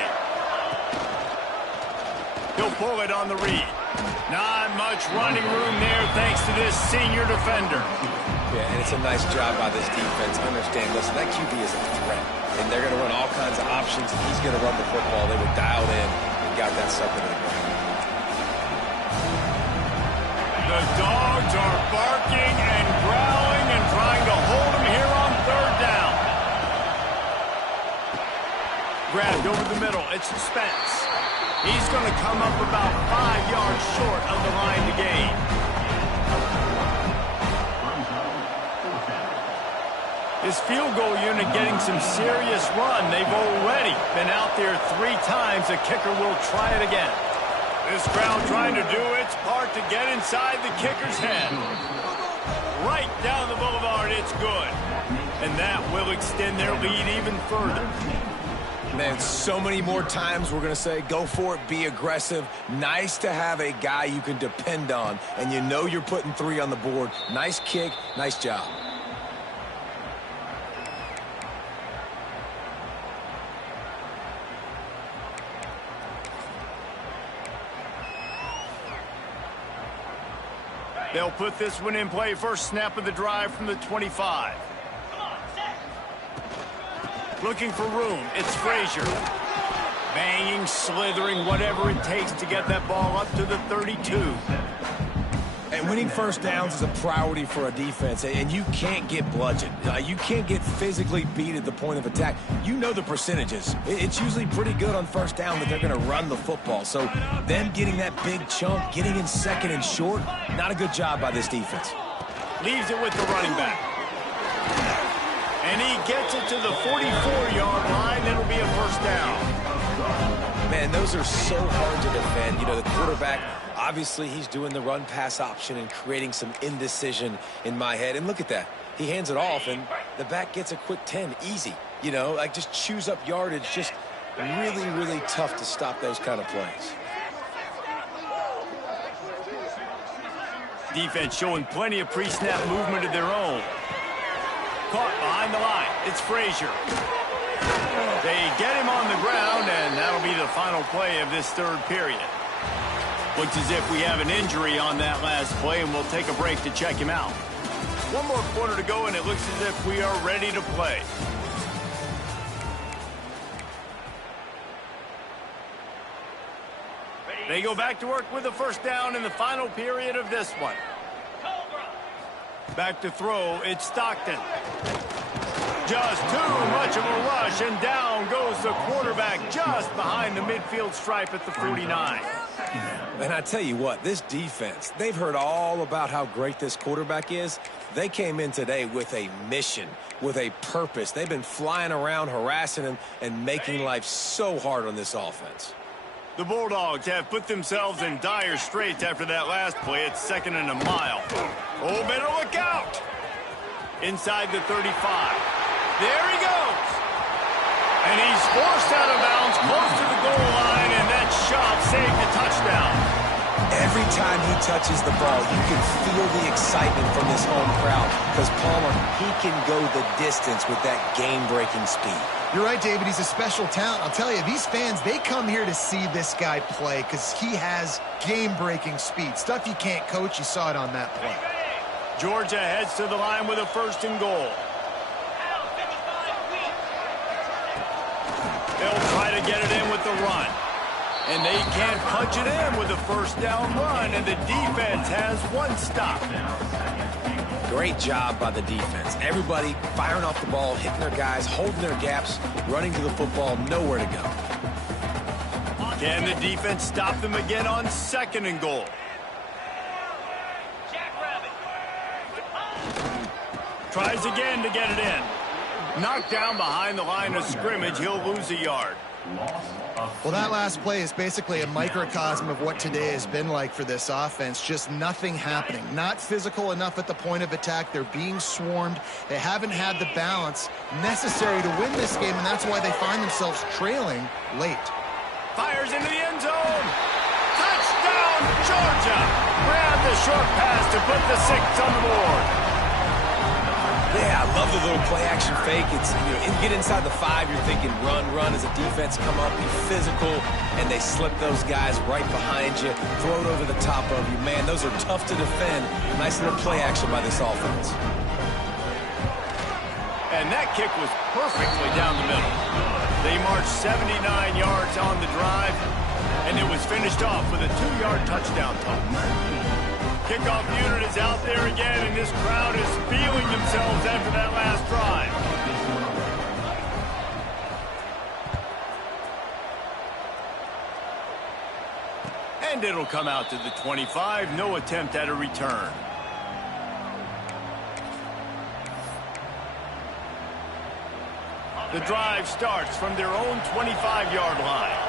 He'll pull it on the read. Not much running room there thanks to this senior defender. Yeah, and it's a nice job by this defense. Understand, listen, that QB is a threat. And they're going to run all kinds of options. He's going to run the football. They were dialed in and got that sucker to the ground. The dogs are barking and growling and trying to hold him here on 3rd down. Grabbed over the middle. It's Spence. He's going to come up about 5 yards short of the line to gain. His field goal unit getting some serious run. They've already been out there 3 times. The kicker will try it again. This crowd trying to do its part to get inside the kicker's head. Right down the boulevard, it's good. And that will extend their lead even further. Man, so many more times we're going to say, go for it, be aggressive. Nice to have a guy you can depend on, and you know you're putting 3 on the board. Nice kick, nice job. They'll put this one in play. First snap of the drive from the 25. Looking for room. It's Frazier. Banging, slithering, whatever it takes to get that ball up to the 32. And winning first downs is a priority for a defense, and you can't get bludgeoned. You can't get physically beat at the point of attack. You know the percentages. It's usually pretty good on first down that they're going to run the football. So them getting that big chunk, getting in second and short, not a good job by this defense. Leaves it with the running back. And he gets it to the 44-yard line. That'll be a first down. Man, those are so hard to defend. You know, the quarterback, obviously he's doing the run-pass option and creating some indecision in my head. And look at that. He hands it off, and the back gets a quick 10. Easy. You know, like just chews up yardage. Just really, really tough to stop those kind of plays. Defense showing plenty of pre-snap movement of their own. Caught behind the line. It's Frazier. They get him on the ground, and that'll be the final play of this 3rd period. Looks as if we have an injury on that last play, and we'll take a break to check him out. One more quarter to go, and it looks as if we are ready to play. They go back to work with a first down in the final period of this one. Back to throw, it's Stockton. Just too much of a rush, and down goes the quarterback just behind the midfield stripe at the 49. And I tell you what, this defense, they've heard all about how great this quarterback is. They came in today with a mission, with a purpose. They've been flying around, harassing him, and making life so hard on this offense. The Bulldogs have put themselves in dire straits after that last play. It's 2nd and a mile. Oh, better look out! Inside the 35. There he goes! And he's forced out of bounds close to the goal line, and that shot saved the touchdown. Every time he touches the ball, you can feel the excitement from this home crowd because Palmer, he can go the distance with that game-breaking speed. You're right, David. He's a special talent. I'll tell you, these fans, they come here to see this guy play because he has game-breaking speed. Stuff you can't coach. You saw it on that play. Georgia heads to the line with a 1st and goal. They'll try to get it in with the run. And they can't punch it in with a 1st down run, and the defense has 1 stop. Great job by the defense. Everybody firing off the ball, hitting their guys, holding their gaps, running to the football, nowhere to go. Can the defense stop them again on 2nd and goal? Tries again to get it in. Knocked down behind the line of scrimmage, he'll lose a yard. Well, that last play is basically a microcosm of what today has been like for this offense. Just nothing happening. Not physical enough at the point of attack. They're being swarmed. They haven't had the balance necessary to win this game, and that's why they find themselves trailing late. Fires into the end zone. Touchdown, Georgia. Grab the short pass to put the 6 on the board. Yeah, I love the little play-action fake. It's, you get inside the 5, you're thinking run, run as a defense, come up, be physical, and they slip those guys right behind you, throw it over the top of you. Man, those are tough to defend. Nice little play-action by this offense. And that kick was perfectly down the middle. They marched 79 yards on the drive, and it was finished off with a 2-yard touchdown toss. Kickoff unit is out there again, and this crowd is feeling themselves after that last drive. And it'll come out to the 25. No attempt at a return. The drive starts from their own 25-yard line.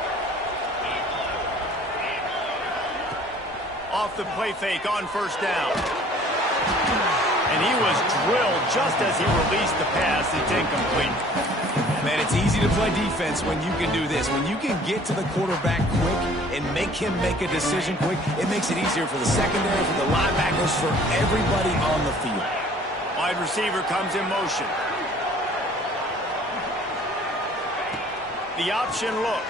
Off the play fake on 1st down. And he was drilled just as he released the pass. It's incomplete. Man, it's easy to play defense when you can do this. When you can get to the quarterback quick and make him make a decision quick, it makes it easier for the secondary, for the linebackers, for everybody on the field. Wide receiver comes in motion. The option look.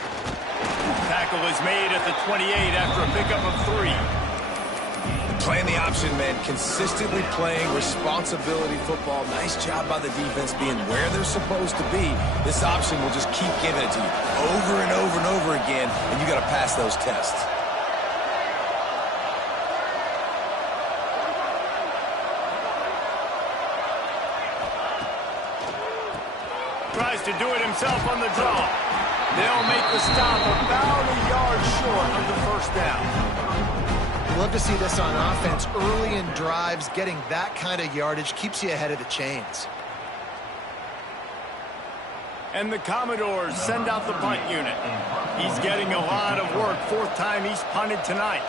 Tackle is made at the 28 after a pickup of 3. Playing the option, man, consistently playing responsibility football. Nice job by the defense being where they're supposed to be. This option will just keep giving it to you over and over and over again, and you got to pass those tests. Tries to do it himself on the draw. They'll make the stop about a yard short of the 1st down. You love to see this on offense. Early in drives, getting that kind of yardage keeps you ahead of the chains. And the Commodores send out the punt unit. He's getting a lot of work. 4th time he's punted tonight.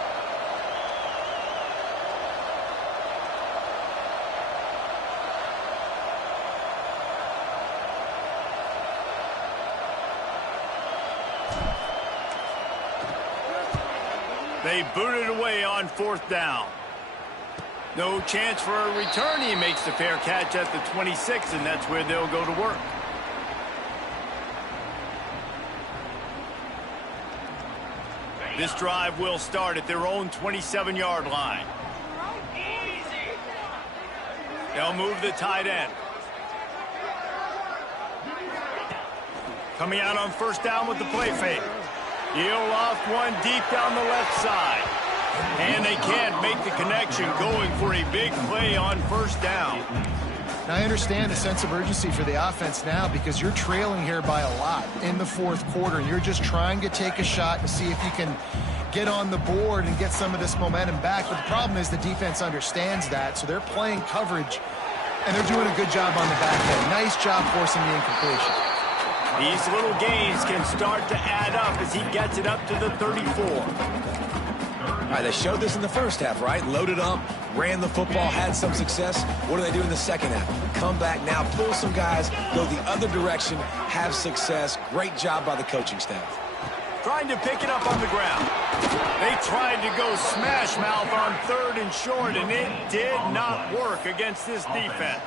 They boot it away on 4th down. No chance for a return. He makes the fair catch at the 26, and that's where they'll go to work. This drive will start at their own 27-yard line. They'll move the tight end. Coming out on first down with the play fake. He'll loft one deep down the left side. And they can't make the connection, going for a big play on first down. Now, I understand the sense of urgency for the offense now because you're trailing here by a lot in the fourth quarter. And you're just trying to take a shot to see if you can get on the board and get some of this momentum back. But the problem is the defense understands that, so they're playing coverage, and they're doing a good job on the back end. Nice job forcing the incompletion. These little gains can start to add up as he gets it up to the 34. All right, they showed this in the first half, right? Loaded up, ran the football, had some success. What do they do in the second half? Come back now, pull some guys, go the other direction, have success. Great job by the coaching staff. Trying to pick it up on the ground. They tried to go smash mouth on third and short, and it did not work against this defense.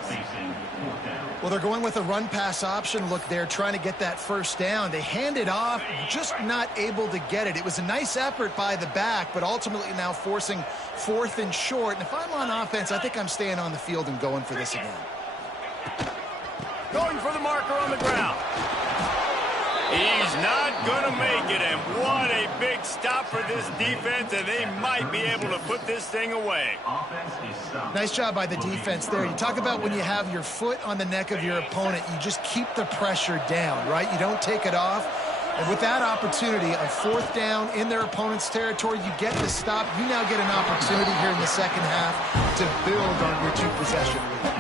Well, they're going with a run-pass option. Look, they're trying to get that first down. They hand it off, just not able to get it. It was a nice effort by the back, but ultimately now forcing fourth and short. And if I'm on offense, I think I'm staying on the field and going for this again. Going for the marker on the ground. He's not going to make it, and what a big stop for this defense, and they might be able to put this thing away. Nice job by the defense there. You talk about when you have your foot on the neck of your opponent, you just keep the pressure down, right? You don't take it off. And with that opportunity of fourth down in their opponent's territory, you get the stop. You now get an opportunity here in the second half to build on your two-possession lead.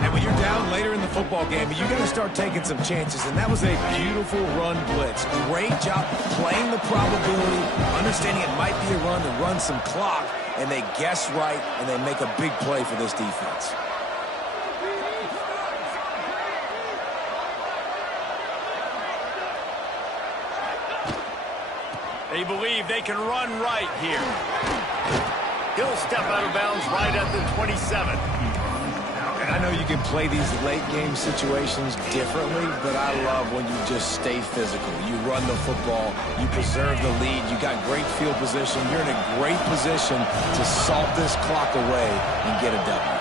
And when you're down later in the football game, you got to start taking some chances. And that was a beautiful run blitz. Great job playing the probability, understanding it might be a run to run some clock. And they guess right, and they make a big play for this defense. They believe they can run right here. He'll step out of bounds right at the 27. I know you can play these late game situations differently, but I love when you just stay physical. You run the football, you preserve the lead, you got great field position. You're in a great position to salt this clock away and get a W.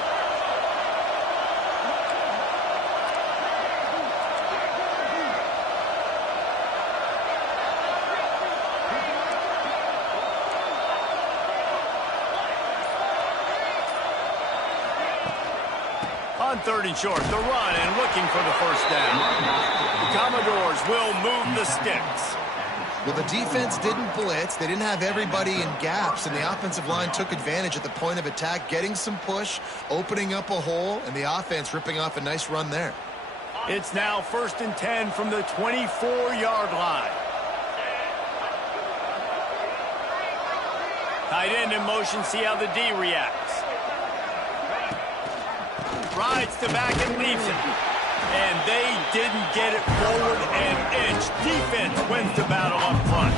On third and short, the run and looking for the first down. The Commodores will move the sticks. Well, the defense didn't blitz. They didn't have everybody in gaps, and the offensive line took advantage at the point of attack, getting some push, opening up a hole, and the offense ripping off a nice run there. It's now 1st and 10 from the 24-yard line. Tight end in motion, see how the D reacts. Rides to back and leaves it. And they didn't get it forward an inch. Defense wins the battle up front.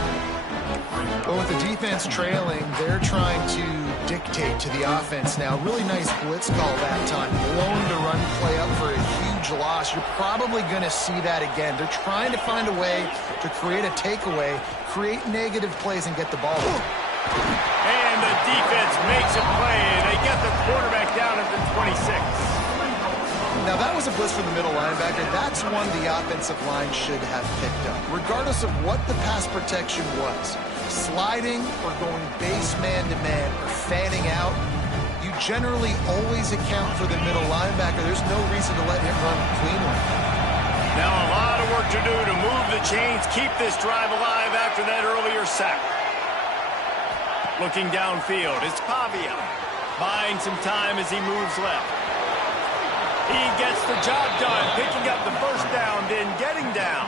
Well, with the defense trailing, they're trying to dictate to the offense now. Really nice blitz call that time. Blowing the run play up for a huge loss. You're probably going to see that again. They're trying to find a way to create a takeaway, create negative plays, and get the ball. And the defense makes a play. They get the quarterback down at the 26. Now, that was a blitz from the middle linebacker. That's one the offensive line should have picked up, regardless of what the pass protection was. Sliding or going base man-to-man or fanning out, you generally always account for the middle linebacker. There's no reason to let him run cleanly. Now a lot of work to do to move the chains, keep this drive alive after that earlier sack. Looking downfield, it's Pavia buying some time as he moves left. He gets the job done, picking up the first down, then getting down.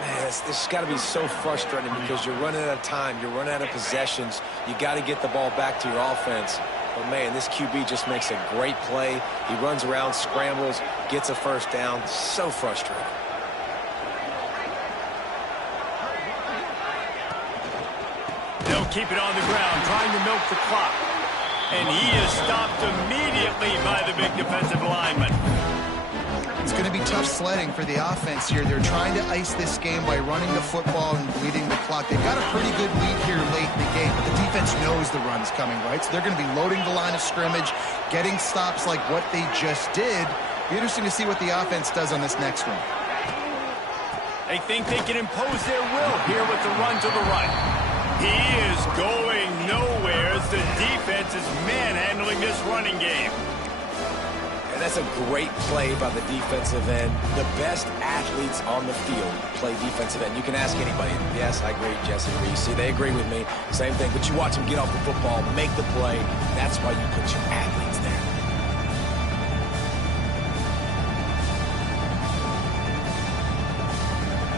Man, this has got to be so frustrating because you're running out of time. You're running out of possessions. You got to get the ball back to your offense. But, man, this QB just makes a great play. He runs around, scrambles, gets a first down. So frustrating. They'll keep it on the ground, trying to milk the clock. And he is stopped immediately by the big defensive lineman. It's going to be tough sledding for the offense here. They're trying to ice this game by running the football and bleeding the clock. They've got a pretty good lead here late in the game, but the defense knows the run's coming, right? So they're going to be loading the line of scrimmage, getting stops like what they just did. Be interesting to see what the offense does on this next one. They think they can impose their will here with the run to the right. He is going nowhere as the defense is manhandling this running game. And that's a great play by the defensive end. The best athletes on the field play defensive end. You can ask anybody. Yes, I agree, Jesse agrees. See, they agree with me. Same thing. But you watch them get off the football, make the play. That's why you put your athletes there.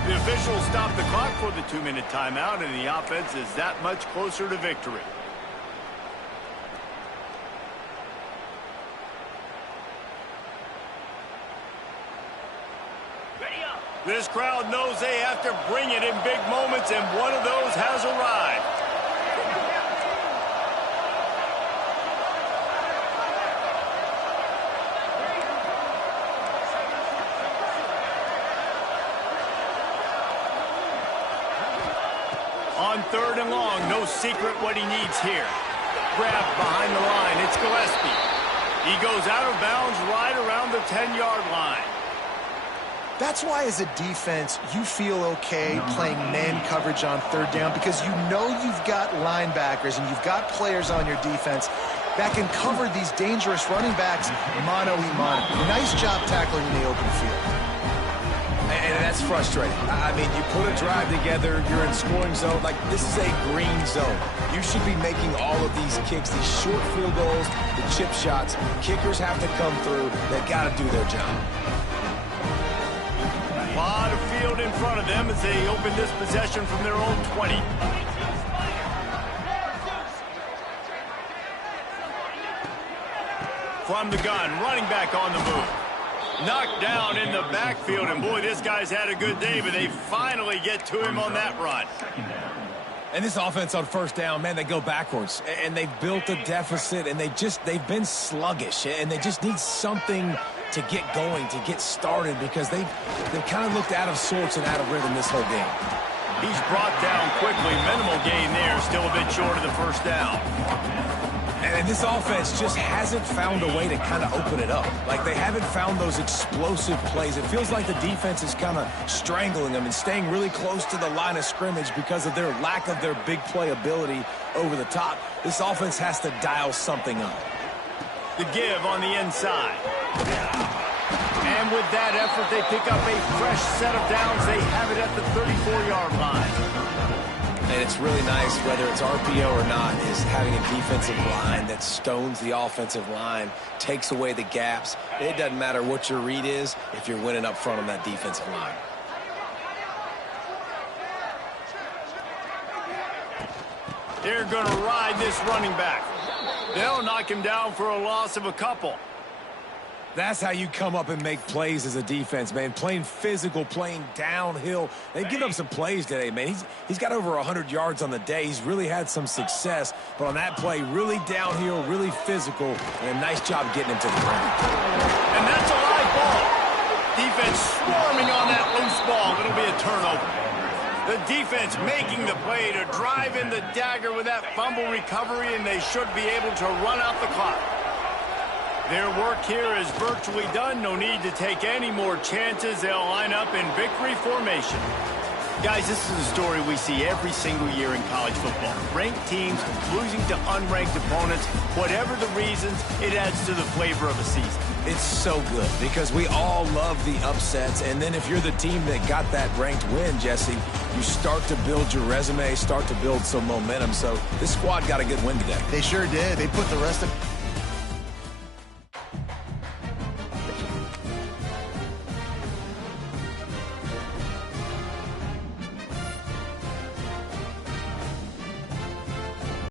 The officials stop the clock for the 2-minute timeout, and the offense is that much closer to victory. This crowd knows they have to bring it in big moments, and one of those has arrived. On 3rd and long, no secret what he needs here. Grabbed behind the line, it's Gillespie. He goes out of bounds right around the 10-yard line. That's why, as a defense, you feel okay playing man coverage on 3rd down, because you know you've got linebackers and you've got players on your defense that can cover these dangerous running backs mano-a-mano. Nice job tackling in the open field. And that's frustrating. I mean, you put a drive together, you're in scoring zone. Like, this is a green zone. You should be making all of these kicks, these short field goals, the chip shots. Kickers have to come through. They got to do their job. A lot of field in front of them as they open this possession from their own 20. From the gun, running back on the move. Knocked down in the backfield, and boy, this guy's had a good day, but they finally get to him on that run. And this offense on 1st down, man, they go backwards. And they've built a deficit, and they've been sluggish, and they just need something to get going, to get started, because they've kind of looked out of sorts and out of rhythm this whole game. He's brought down quickly. Minimal gain there, still a bit short of the 1st down. And this offense just hasn't found a way to kind of open it up. Like, they haven't found those explosive plays. It feels like the defense is kind of strangling them and staying really close to the line of scrimmage because of their lack of their big play ability over the top. This offense has to dial something up. The give on the inside. And with that effort, they pick up a fresh set of downs. They have it at the 34-yard line. And it's really nice, whether it's RPO or not, is having a defensive line that stones the offensive line, takes away the gaps. It doesn't matter what your read is if you're winning up front on that defensive line. They're going to ride this running back. They'll knock him down for a loss of a couple. That's how you come up and make plays as a defense, man. Playing physical, playing downhill. They've given up some plays today, man. He's got over 100 yards on the day. He's really had some success. But on that play, really downhill, really physical, and a nice job getting him to the ground. And that's a live ball. Defense swarming on that loose ball. It'll be a turnover. The defense making the play to drive in the dagger with that fumble recovery, and they should be able to run out the clock. Their work here is virtually done. No need to take any more chances. They'll line up in victory formation. Guys, this is a story we see every single year in college football. Ranked teams losing to unranked opponents. Whatever the reasons, it adds to the flavor of a season. It's so good because we all love the upsets. And then if you're the team that got that ranked win, Jesse, you start to build your resume, start to build some momentum. So this squad got a good win today. They sure did. They put the rest of